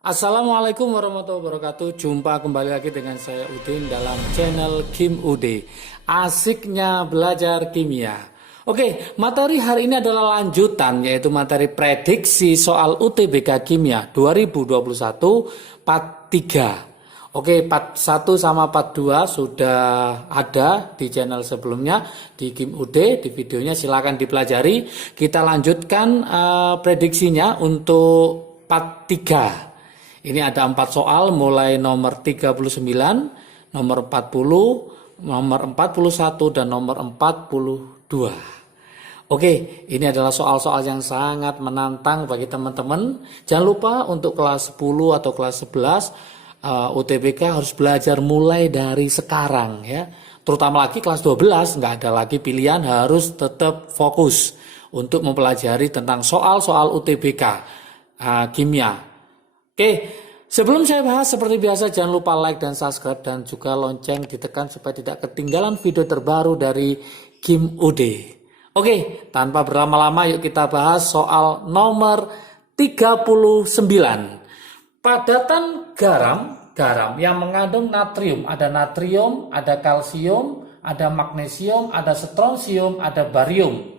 Assalamualaikum warahmatullahi wabarakatuh. Jumpa kembali lagi dengan saya Udin dalam channel Kim UD. Asiknya belajar kimia. Oke, materi hari ini adalah lanjutan, yaitu materi prediksi soal UTBK Kimia 2021 part 3. Oke, part 1 sama part 2 sudah ada di channel sebelumnya di Kim UD. Di videonya silahkan dipelajari. Kita lanjutkan prediksinya untuk part 3. Ini ada 4 soal mulai nomor 39, nomor 40, nomor 41, dan nomor 42. Oke, ini adalah soal-soal yang sangat menantang bagi teman-teman. Jangan lupa untuk kelas 10 atau kelas 11 UTBK harus belajar mulai dari sekarang ya. Terutama lagi kelas 12 nggak ada lagi pilihan, harus tetap fokus untuk mempelajari tentang soal-soal UTBK kimia. Oke, sebelum saya bahas seperti biasa jangan lupa like dan subscribe dan juga lonceng ditekan supaya tidak ketinggalan video terbaru dari Kim UD. Oke, tanpa berlama-lama yuk kita bahas soal nomor 39. Padatan garam yang mengandung natrium. Ada natrium, ada kalsium, ada magnesium, ada strontium, ada barium.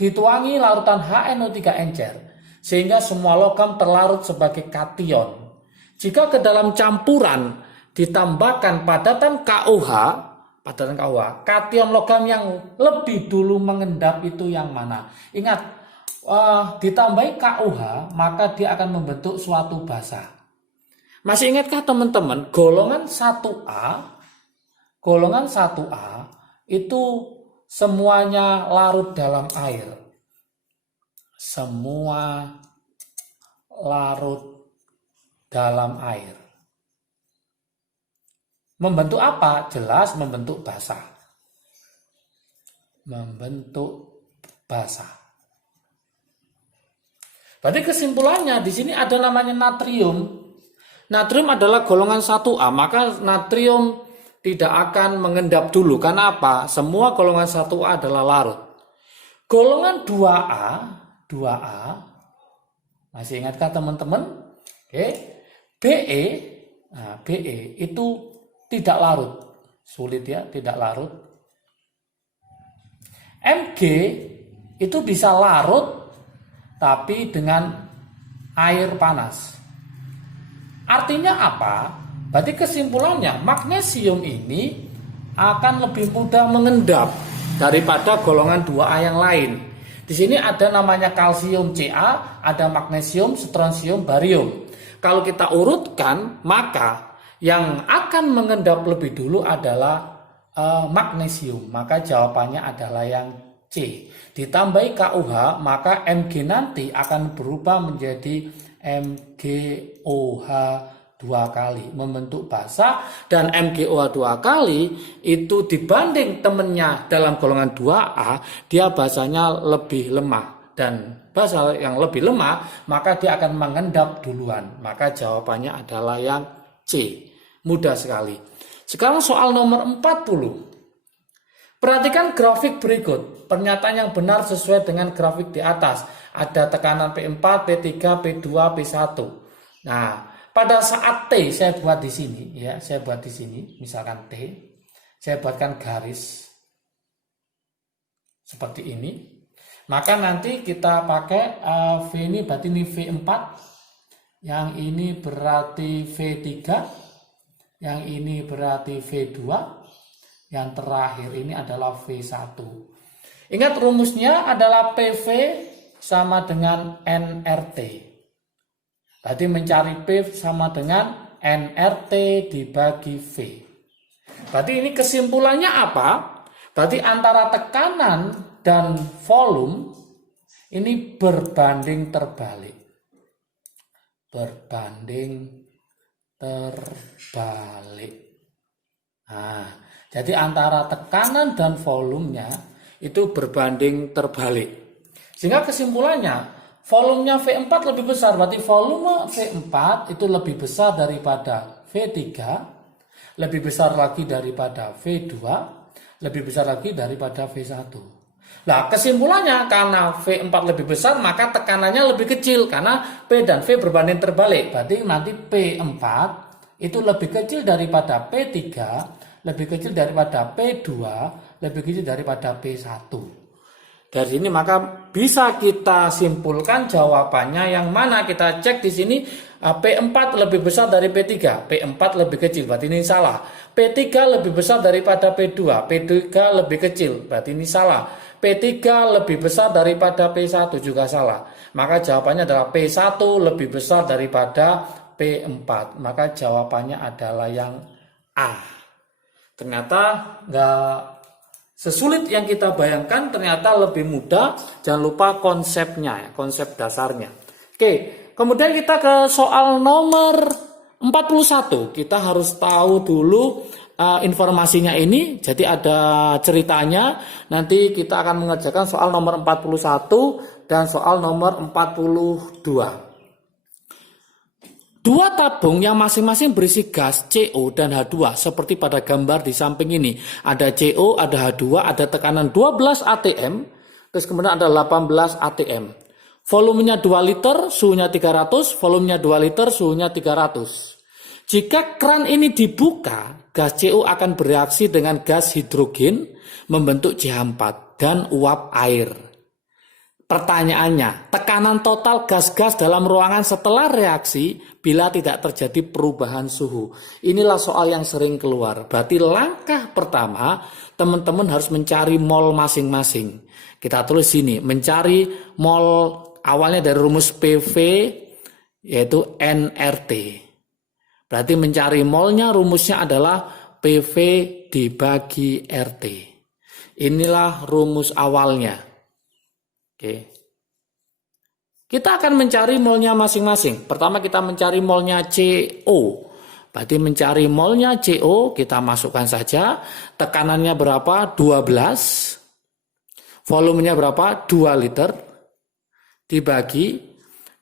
Dituangi larutan HNO3 encer. Sehingga semua logam terlarut sebagai kation. Jika ke dalam campuran ditambahkan padatan KOH, kation logam yang lebih dulu mengendap itu yang mana? Ingat, ditambahi KOH, maka dia akan membentuk suatu basa. Masih ingatkah teman-teman, golongan 1A itu semuanya larut dalam air. Semua larut dalam air. Membentuk apa? Jelas membentuk basa. Berarti kesimpulannya di sini ada namanya natrium. Natrium adalah golongan 1A, maka natrium tidak akan mengendap dulu. Karena apa? Semua golongan 1A adalah larut. Golongan 2A masih ingatkah teman-teman? Oke. BE itu tidak larut. Sulit ya, tidak larut. Mg itu bisa larut tapi dengan air panas. Artinya apa? Berarti kesimpulannya magnesium ini akan lebih mudah mengendap daripada golongan 2A yang lain. Di sini ada namanya kalsium Ca, ada magnesium, strontium, barium. Kalau kita urutkan, maka yang akan mengendap lebih dulu adalah magnesium. Maka jawabannya adalah yang C. Ditambahi KOH, maka Mg nanti akan berubah menjadi MgOH 2 kali, membentuk basa, dan MgOH 2 kali itu dibanding temennya dalam golongan 2A, dia basanya lebih lemah, dan basa yang lebih lemah maka dia akan mengendap duluan. Maka jawabannya adalah yang C. Mudah sekali. Sekarang soal nomor 40. Perhatikan grafik berikut. Pernyataan yang benar sesuai dengan grafik di atas. Ada tekanan P4, P3, P2, P1. Nah, pada saat T saya buat di sini ya, misalkan T, saya buatkan garis seperti ini. Maka nanti kita pakai V ini berarti ini V4, yang ini berarti V3, yang ini berarti V2, yang terakhir ini adalah V1. Ingat rumusnya adalah PV sama dengan nRT. Berarti mencari P sama dengan nRT dibagi V. Berarti ini kesimpulannya apa? Berarti antara tekanan dan volume ini berbanding terbalik. Nah, jadi antara tekanan dan volumenya itu berbanding terbalik. Sehingga kesimpulannya volumenya V4 lebih besar, berarti volume V4 itu lebih besar daripada V3, lebih besar lagi daripada V2, lebih besar lagi daripada V1. Nah, kesimpulannya karena V4 lebih besar maka tekanannya lebih kecil karena P dan V berbanding terbalik. Berarti nanti P4 itu lebih kecil daripada P3, lebih kecil daripada P2, lebih kecil daripada P1. Dari sini maka bisa kita simpulkan jawabannya yang mana. Kita cek di sini P4 lebih besar dari P3, P4 lebih kecil, berarti ini salah. P3 lebih besar daripada P2, P3 lebih kecil, berarti ini salah. P3 lebih besar daripada P1 juga salah. Maka jawabannya adalah P1 lebih besar daripada P4. Maka jawabannya adalah yang A. Ternyata nggak sesulit yang kita bayangkan, ternyata lebih mudah. Jangan lupa konsepnya, konsep dasarnya. Oke, kemudian kita ke soal nomor 41. Kita harus tahu dulu informasinya ini. Jadi ada ceritanya. Nanti kita akan mengerjakan soal nomor 41 dan soal nomor 42. Dua tabung yang masing-masing berisi gas CO dan H2 seperti pada gambar di samping ini. Ada CO, ada H2, ada tekanan 12 atm, terus kemudian ada 18 atm. Volumenya 2 liter, suhunya 300, volumenya 2 liter, suhunya 300. Jika keran ini dibuka, gas CO akan bereaksi dengan gas hidrogen membentuk CH4 dan uap air. Pertanyaannya, tekanan total gas-gas dalam ruangan setelah reaksi bila tidak terjadi perubahan suhu. Inilah soal yang sering keluar. Berarti langkah pertama, teman-teman harus mencari mol masing-masing. Kita tulis sini, mencari mol awalnya dari rumus PV, yaitu nRT. Berarti mencari molnya rumusnya adalah PV dibagi RT. Inilah rumus awalnya. Oke. Kita akan mencari molnya masing-masing. Pertama kita mencari molnya CO. Berarti mencari molnya CO, kita masukkan saja. Tekanannya berapa? 12. Volumenya berapa? 2 liter. Dibagi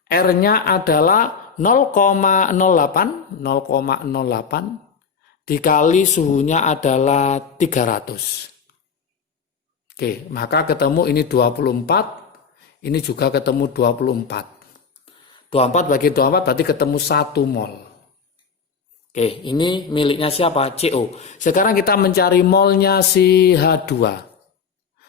R-nya adalah 0,08. Dikali suhunya adalah 300. Oke, maka ketemu ini 24. Ini juga ketemu 24. 24 bagi 24 berarti ketemu 1 mol. Oke, ini miliknya siapa? CO. Sekarang kita mencari molnya si H2.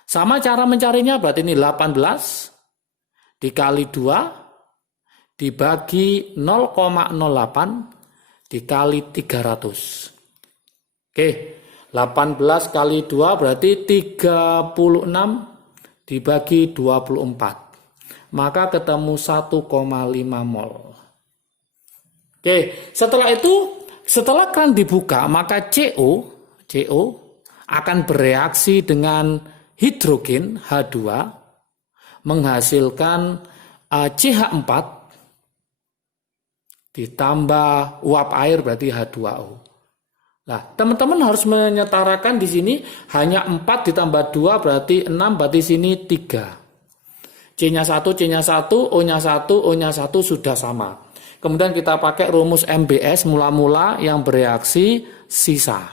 Sama cara mencarinya, berarti ini 18 dikali 2 dibagi 0,08 dikali 300. Oke, 18 kali 2 berarti 36 dibagi 24. Maka ketemu 1,5 mol. Oke, setelah itu, setelah keran dibuka, maka CO akan bereaksi dengan hidrogen H2 menghasilkan CH4 ditambah uap air berarti H2O. Nah, teman-teman harus menyetarakan di sini hanya 4 ditambah 2 berarti 6, berarti sini 3. C-nya 1, C-nya 1, O-nya 1, O-nya 1 sudah sama. Kemudian kita pakai rumus MBS mula-mula yang bereaksi sisa.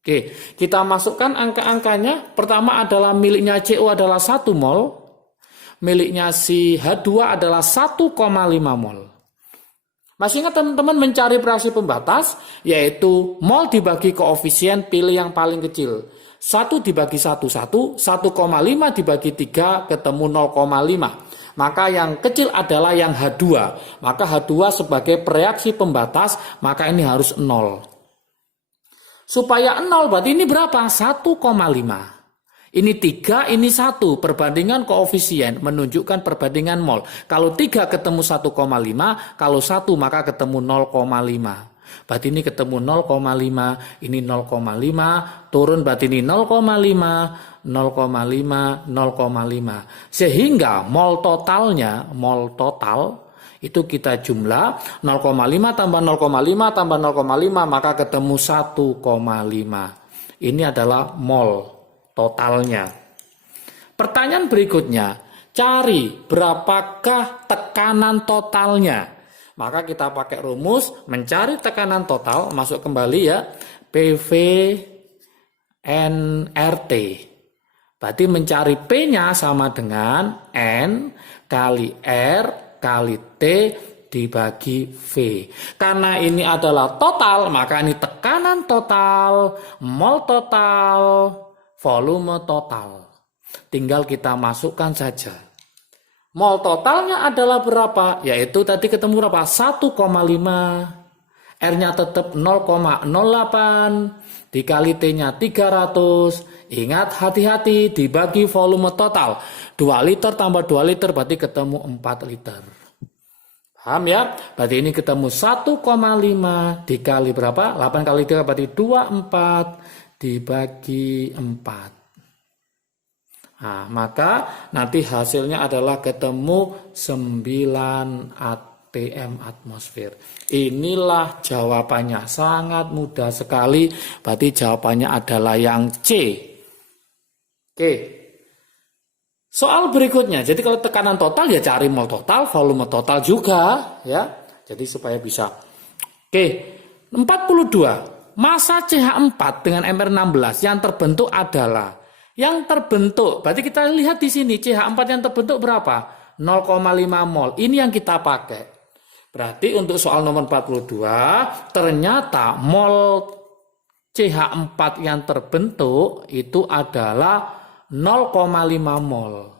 Oke, kita masukkan angka-angkanya. Pertama adalah miliknya CO adalah 1 mol. Miliknya si H2 adalah 1,5 mol. Masih ingat teman-teman mencari reaksi pembatas, yaitu mol dibagi koefisien, pilih yang paling kecil. 1 dibagi 1, 1, 1,5 dibagi 3, ketemu 0,5. Maka yang kecil adalah yang H2. Maka H2 sebagai reaksi pembatas, maka ini harus 0. Supaya 0 berarti ini berapa? 1,5. Ini 3, ini 1. Perbandingan koefisien menunjukkan perbandingan mol. Kalau 3 ketemu 1,5, kalau 1 maka ketemu 0,5. Berarti ini ketemu 0,5, ini 0,5, turun berarti ini 0,5, 0,5, 0,5. Sehingga mol total itu kita jumlah 0,5 tambah 0,5 tambah 0,5 maka ketemu 1,5. Ini adalah mol totalnya. Pertanyaan berikutnya, cari berapakah tekanan totalnya. Maka kita pakai rumus mencari tekanan total, masuk kembali ya, PV nRT. Berarti mencari P-nya sama dengan N kali R kali T dibagi V. Karena ini adalah total, maka ini tekanan total, mol total, volume total. Tinggal kita masukkan saja. Mol totalnya adalah berapa? Yaitu tadi ketemu berapa? 1,5. R-nya tetap 0,08. Dikali T-nya 300. Ingat, hati-hati dibagi volume total. 2 liter tambah 2 liter berarti ketemu 4 liter. Paham ya? Berarti ini ketemu 1,5 dikali berapa? 8 kali 3 berarti 24 dibagi 4. Nah, maka nanti hasilnya adalah ketemu 9 atm atmosfer. Inilah jawabannya. Sangat mudah sekali. Berarti jawabannya adalah yang C. Oke. Soal berikutnya, jadi kalau tekanan total ya cari mol total, volume total juga ya. Jadi supaya bisa. Oke, 42. Massa CH4 dengan MR16 yang terbentuk adalah berarti kita lihat di sini CH4 yang terbentuk berapa? 0,5 mol. Ini yang kita pakai. Berarti untuk soal nomor 42 ternyata mol CH4 yang terbentuk itu adalah 0,5 mol.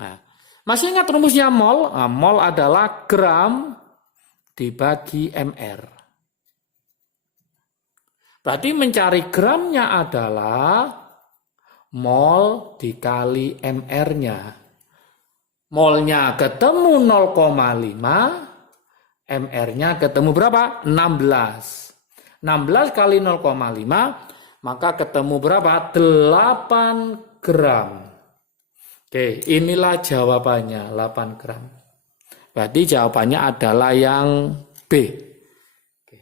Nah, masih ingat rumusnya mol? Nah, mol adalah gram dibagi mr. Berarti mencari gramnya adalah mol dikali mr-nya. Molnya ketemu 0,5, mr-nya ketemu berapa? 16. 16 kali 0,5 maka ketemu berapa? 8 gram. Oke, inilah jawabannya, 8 gram. Berarti jawabannya adalah yang B. Oke.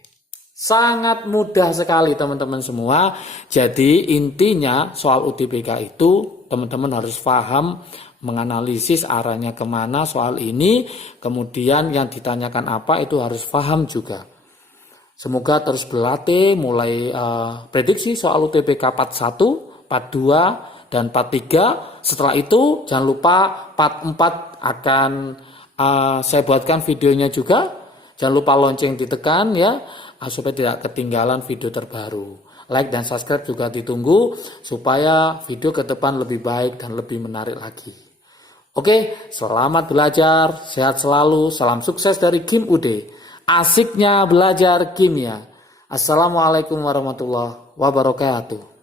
Sangat mudah sekali teman-teman semua. Jadi intinya soal UTBK itu teman-teman harus paham menganalisis arahnya kemana soal ini. Kemudian yang ditanyakan apa itu harus paham juga. Semoga terus berlatih mulai prediksi soal UTBK part 1, part 2, dan part 3. Setelah itu jangan lupa part 4 akan saya buatkan videonya juga. Jangan lupa lonceng ditekan ya supaya tidak ketinggalan video terbaru. Like dan subscribe juga ditunggu supaya video ke depan lebih baik dan lebih menarik lagi. Oke, selamat belajar, sehat selalu, salam sukses dari Kim UD. Asiknya belajar kimia. Assalamualaikum warahmatullahi wabarakatuh.